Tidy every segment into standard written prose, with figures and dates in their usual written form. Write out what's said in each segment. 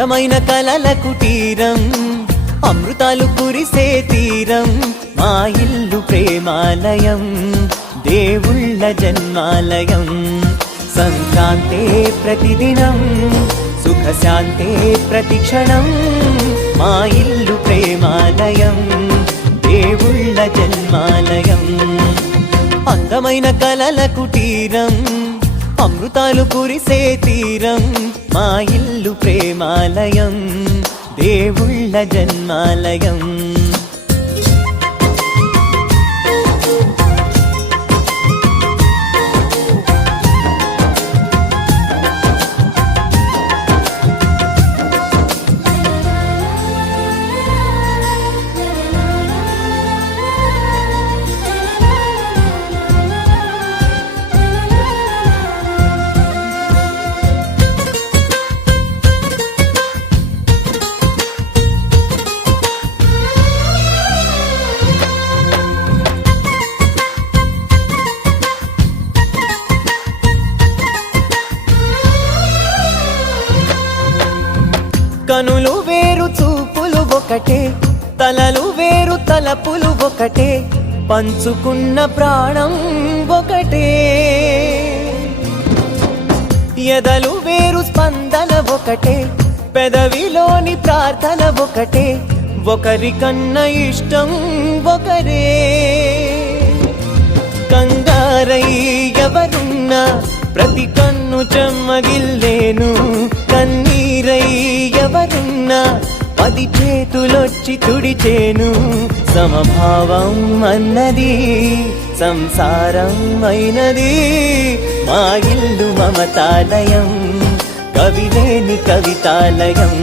అందమైన కలల కుటీరం, అమృతాలు కురిసే తీరం, మా ఇల్లు ప్రేమాలయం, దేవుళ్ళ జన్మాలయం. సంక్రాంతే ప్రతిదినం, సుఖశాంతే ప్రతిక్షణం, మా ఇల్లు ప్రేమాలయం, దేవుళ్ళ జన్మాలయం. అందమైన కలల కుటీరం, అమృతాలు కురిసే తీరం, మా ఇల్లు ప్రేమాలయం, దేవుళ్ళ జన్మాలయం. కనులు వేరు చూపులు ఒకటే, తలలు వేరు తలపులు ఒకటే, పంచుకున్న ప్రాణం ఒకటే. ఎదలు వేరు స్పందన ఒకటే, పెదవిలోని ప్రార్థన ఒకటే, ఒకరికన్నా ఇష్టం ఒకరే. కంగారై ఎవరున్నా ప్రతి కన్ను చెమ్మగిల్లేను, కన్నీరై ఎవరున్నా 10 చేతులొచ్చి తుడిచేను. సమభావం అన్నది సంసారం అయినది, మా ఇల్లు మమతాలయం, కవిలేని కవితాలయం.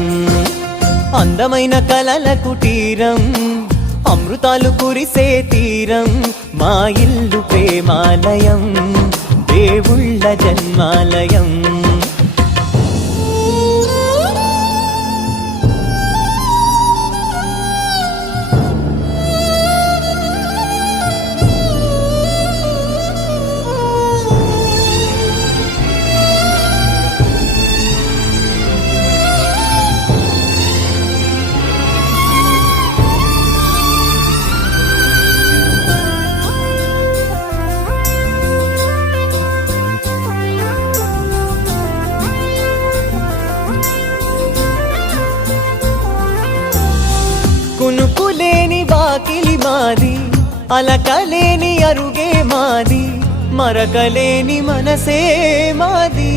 అందమైన కలల కుటీరం, అమృతాలు కురిసే తీరం, మా ఇల్లు ప్రేమాలయం, దేవుళ్ళ జన్మాలయం. కునుకులేని వాకిలి మాది, అలకలేని అరుగే మాది, మరకలేని మనసే మాది.